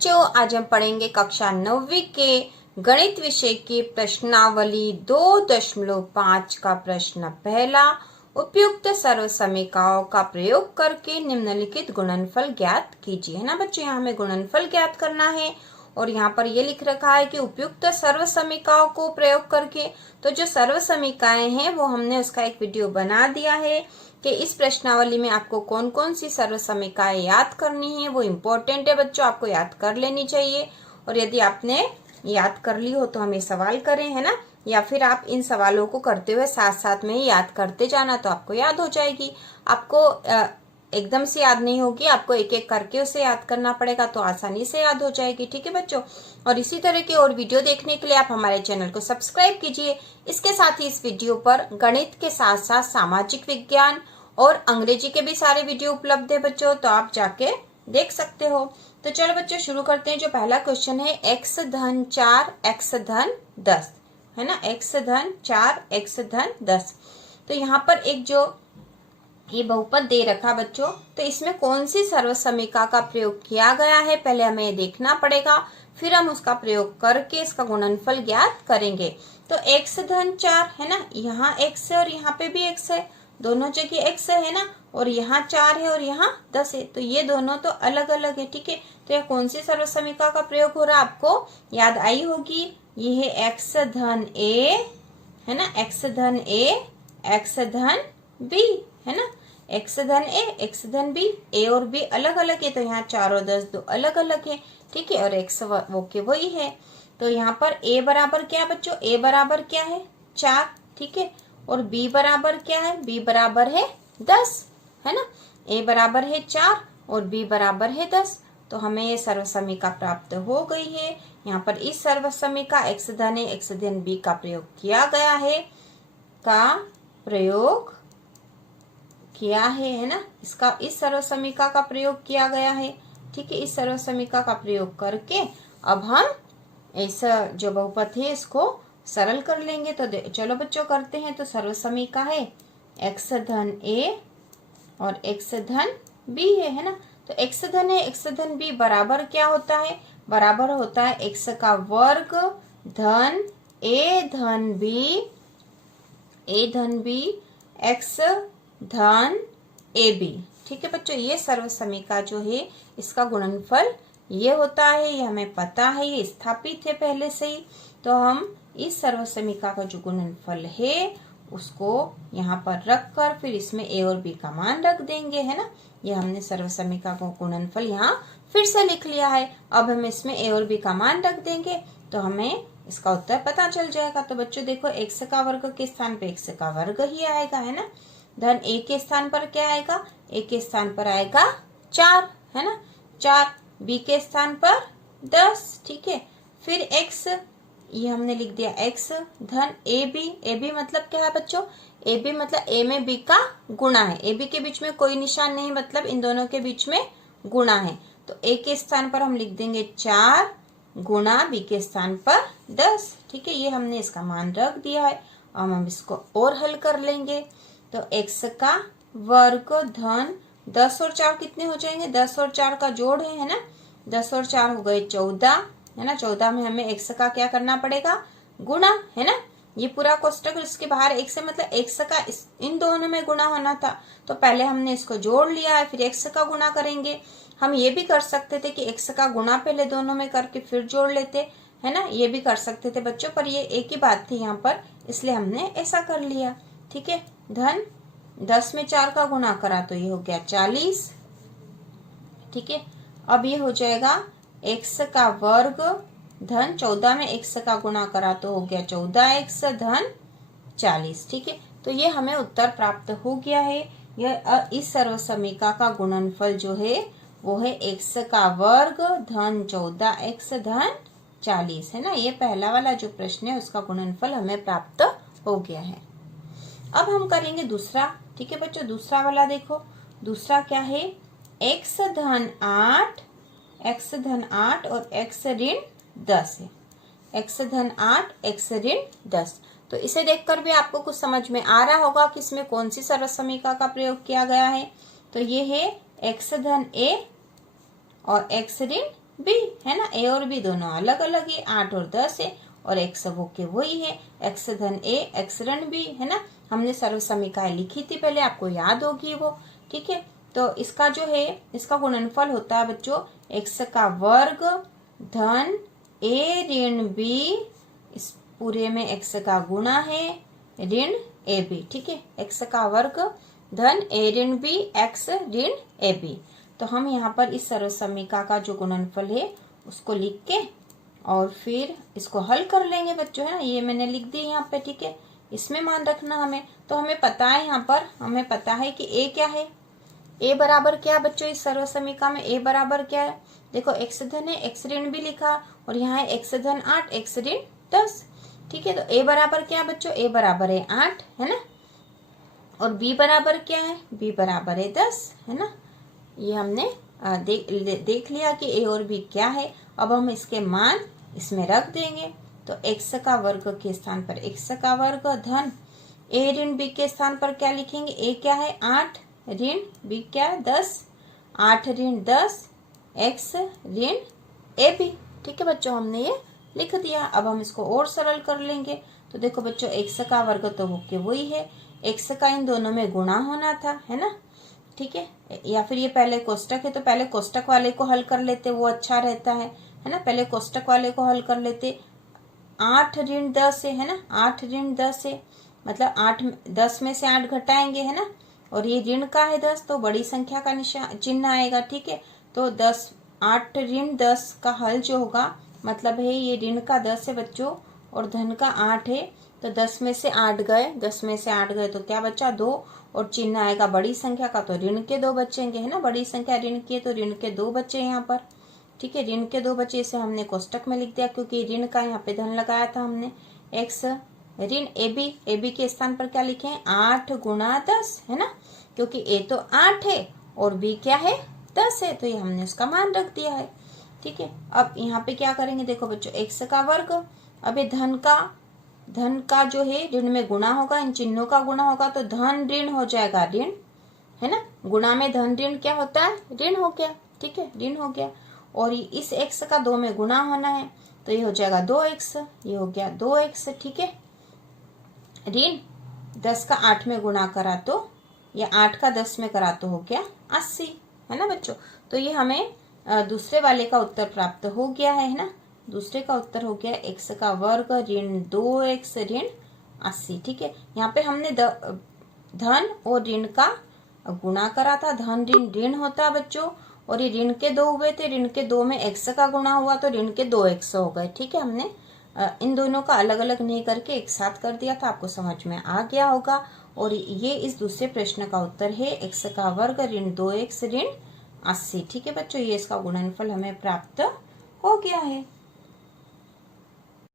बच्चों, आज हम पढ़ेंगे कक्षा 9वीं के गणित विषय की प्रश्नावली 2.5 का प्रश्न पहला। उपयुक्त सर्वसमीकरणों का प्रयोग करके निम्नलिखित गुणनफल ज्ञात कीजिए। है ना बच्चों, यहाँ हमें गुणनफल ज्ञात करना है और यहाँ पर ये लिख रखा है कि उपयुक्त सर्वसमीकरणों को प्रयोग करके। तो जो सर्वसमीकरण हैं वो हमने उसका एक वीडियो बना दिया है कि इस प्रश्नावली में आपको कौन कौन सी सर्वसमीकरण याद करनी है। वो इम्पोर्टेंट है बच्चों, आपको याद कर लेनी चाहिए। और यदि आपने याद कर ली हो तो हमें सवाल करें, है ना, या फिर आप इन सवालों को करते हुए साथ साथ में ही याद करते जाना, तो आपको याद हो जाएगी। आपको एकदम से याद नहीं होगी, आपको एक एक करके उसे याद करना पड़ेगा, तो आसानी से याद हो जाएगी। ठीक है बच्चों, और इसी तरह के और वीडियो देखने के लिए आप हमारे चैनल को सब्सक्राइब कीजिए। इसके साथ ही इस वीडियो पर गणित के साथ साथ सामाजिक विज्ञान और अंग्रेजी के भी सारे वीडियो उपलब्ध है बच्चों, तो आप जाके देख सकते हो। तो चलो बच्चों शुरू करते हैं। जो पहला क्वेश्चन है x धन 4 x धन 10, है ना, x धन 4 x धन 10। तो यहाँ पर एक जो ये बहुपद दे रखा बच्चों, तो इसमें कौन सी सर्वसमीकरण का प्रयोग किया गया है पहले हमें ये देखना पड़ेगा, फिर हम उसका प्रयोग करके इसका गुणनफल ज्ञात करेंगे। तो x धन 4 है ना, यहाँ x है और यहाँ पे भी x है, दोनों जगह x है ना, और यहाँ 4 है और यहाँ 10 है, तो ये दोनों तो अलग अलग है। ठीक है, तो यह कौन सी सर्वसमीकरण का प्रयोग हो रहा है आपको याद आई होगी। ये है x धन a, है ना, x धन a x धन b, है ना, x धन a x धन b, a और b अलग अलग है, तो यहाँ 4 और 10 दो अलग अलग है। ठीक है, और x वो के वही है। तो यहाँ पर a बराबर क्या बच्चों, a बराबर क्या है 4, ठीक है, और b बराबर क्या है, b बराबर है 10, है ना, a बराबर है 4 और b बराबर है 10। तो हमें ये सर्वसमीकरण प्राप्त हो गई है। यहाँ पर इस सर्वसमीकरण x धन a x धन b का प्रयोग किया गया है, है ना, इसका इस सर्वसमीकरण का प्रयोग किया गया है। ठीक है, इस सर्वसमीकरण का प्रयोग करके अब हम ऐसा जो बहुपद है इसको सरल कर लेंगे। तो चलो बच्चों करते हैं। तो सर्वसमीकरण है x धन a और x धन b है ना। तो x धन a x धन b बराबर क्या होता है, बराबर होता है x का वर्ग धन a धन b x धन ए बी। ठीक है बच्चों, ये सर्वसमीकरण जो है इसका गुणनफल ये होता है, ये हमें पता है, ये स्थापित है पहले से ही। तो हम इस सर्वसमीकरण का जो गुणनफल है उसको यहाँ पर रख कर फिर इसमें a और b का मान रख देंगे, है ना। ये हमने सर्वसमीकरण का गुणनफल यहाँ फिर से लिख लिया है। अब हम इसमें a और b का मान रख देंगे तो हमें इसका उत्तर पता चल जाएगा। तो बच्चों देखो, x का वर्ग के स्थान पे x का वर्ग ही आएगा, है ना, धन a के स्थान पर क्या आएगा, a के स्थान पर आएगा 4, है ना, 4, b के स्थान पर 10। ठीक है, फिर x, ये हमने लिख दिया x धन a b मतलब क्या है बच्चों, a b मतलब a में b का गुणा है, a b के बीच में कोई निशान नहीं, मतलब इन दोनों के बीच में गुणा है। तो a के स्थान पर हम लिख देंगे 4 गुणा b के स्थान पर 10। ठीक है, ये हमने इसका मान रख दिया है। अब हम इसको और हल कर लेंगे। तो x का वर्ग धन 10 और 4 कितने हो जाएंगे, 10 और 4 का जोड़ है ना, 10 और 4 हो गए 14, है ना। 14 में हमें x का क्या करना पड़ेगा, गुणा, है ना। ये पूरा कोष्टक इसके बाहर x है, मतलब x का इन दोनों में गुणा होना था, तो पहले हमने इसको जोड़ लिया है, फिर x का गुणा करेंगे। हम ये भी कर सकते थे कि x का गुणा पहले दोनों में करके फिर जोड़ लेते, है ना, ये भी कर सकते थे बच्चों, पर ये एक ही बात थी यहाँ पर, इसलिए हमने ऐसा कर लिया। ठीक है, धन 10 में 4 का गुणा करा तो ये हो गया 40। ठीक है, अब ये हो जाएगा x का वर्ग धन 14 में x का गुणा करा तो हो गया 14x धन 40। ठीक है, तो ये हमें उत्तर प्राप्त हो गया है। यह इस सर्वसमीकरण का गुणनफल जो है वो है x का वर्ग धन 14x धन 40, है ना। ये पहला वाला जो प्रश्न है उसका गुणनफल हमें प्राप्त हो गया है। अब हम करेंगे दूसरा। ठीक है बच्चों, दूसरा वाला देखो, दूसरा क्या है, x धन 8 और x ऋण 10 है, x धन 8 x ऋण 10। तो इसे देखकर भी आपको कुछ समझ में आ रहा होगा कि इसमें कौन सी सर्वसमीकरण का प्रयोग किया गया है। तो ये है x धन a और x ऋण बी, है ना। ए और बी दोनों अलग अलग है, 8 और 10 है, और एक्स वो के वही है, एक्स धन ए एक्स ऋण बी, है ना। हमने सर्व समीकाएं लिखी थी पहले, आपको याद होगी वो, ठीक है। तो इसका जो है, इसका गुणनफल होता है बच्चों एक्स का वर्ग धन ए ऋण बी, इस पूरे में एक्स का गुणा है ऋण ए बी, ठीक है। एक्स का वर्ग धन ए ऋण बी एक्स ऋण ए बी। तो हम यहाँ पर इस सर्व समीका का जो गुणनफल है उसको लिख के और फिर इसको हल कर लेंगे बच्चों, है ना। ये मैंने लिख दी यहाँ पे, ठीक है। इसमें मान रखना हमें, तो हमें पता है यहाँ पर, हमें पता है कि ए क्या है, ए बराबर क्या है बच्चों, इस सर्व समीका में ए बराबर क्या है। देखो एक्स धन है, एक्स ऋण भी लिखा, और यहाँ है एक्स धन 8 एक्स ऋण 10, ठीक है। तो ए बराबर क्या है बच्चों, ए बराबर है 8, है ना। और बी बराबर क्या है, बी बराबर है 10, है ना। ये हमने देख लिया कि ए और बी क्या है। अब हम इसके मान इसमें रख देंगे। तो एक्स का वर्ग के स्थान पर एक्स का वर्ग धन ए ऋण बी के स्थान पर क्या लिखेंगे, ए क्या है 8 ऋण बी क्या है 10, 8 ऋण 10 एक्स ऋण ए बी, ठीक है बच्चों। हमने ये लिख दिया। अब हम इसको और सरल कर लेंगे। तो देखो बच्चों एक्स का वर्ग तो होके वही है, एक्स का इन दोनों में गुणा होना था, है ना, ठीक है। या फिर ये पहले कोष्टक है तो पहले कोष्टक वाले को हल कर लेते, वो अच्छा रहता है ना। पहले कोष्टक वाले को हल कर लेते। 8 ऋण 10 है ना, 8 ऋण 10 है, मतलब 8 10 में से 8 घटाएंगे, है ना। और ये ऋण का है 10, तो बड़ी संख्या का निशान चिन्ह आएगा, ठीक है। तो 10 8 ऋण 10 का हल जो होगा, मतलब है ये ऋण का 10 है बच्चों और धन का 8 है। तो 10 में से 8 गए, 10 में से 8 गए तो क्या बचा 2, और चिन्ह आएगा बड़ी संख्या का, तो ऋण के 2 बचेंगे, है ना। बड़ी संख्या ऋण की है तो ऋण के 2 बचे यहाँ पर, ठीक है। ऋण के 2 बचे, इसे हमने कोष्टक में लिख दिया क्योंकि ऋण का यहाँ पे धन लगाया था हमने। एक्स ऋण ए बी के स्थान पर क्या लिखे 8 गुणा 10, है ना, क्योंकि ए तो 8 है और बी क्या है 10 है, तो ये हमने उसका मान रख दिया है, ठीक है। अब यहाँ पे क्या करेंगे, देखो बच्चों एक्स का वर्ग, अब ये धन का जो है ऋण में गुणा होगा, इन चिन्हों का गुणा होगा तो धन ऋण हो जाएगा ऋण, है ना। गुणा में धन ऋण क्या होता है, ऋण हो गया, ठीक है, ऋण हो गया। और इस एक्स का 2 में गुणा होना है तो ये हो जाएगा 2x, ये हो गया 2x, ठीक है। ऋण 10 का 8 में गुणा करा तो, या 8 का 10 में करा तो हो गया 80, है ना बच्चों। तो ये हमें दूसरे वाले का उत्तर प्राप्त हो गया है ना। दूसरे का उत्तर हो गया एक्स का वर्ग ऋण 2x ऋण 80, ठीक है। यहाँ पे हमने धन और ऋण का गुणा करा था, धन ऋण ऋण होता है बच्चों, और ये ऋण के 2 हुए थे, ऋण के 2 में एक्स का गुणा हुआ तो ऋण के 2x हो गए, ठीक है। हमने इन दोनों का अलग अलग नहीं करके एक साथ कर दिया था, आपको समझ में आ गया होगा। और ये इस दूसरे प्रश्न का उत्तर है एक्स का वर्ग ऋण 2x ऋण 80, ठीक है बच्चों। ये इसका गुणनफल हमें प्राप्त हो गया है।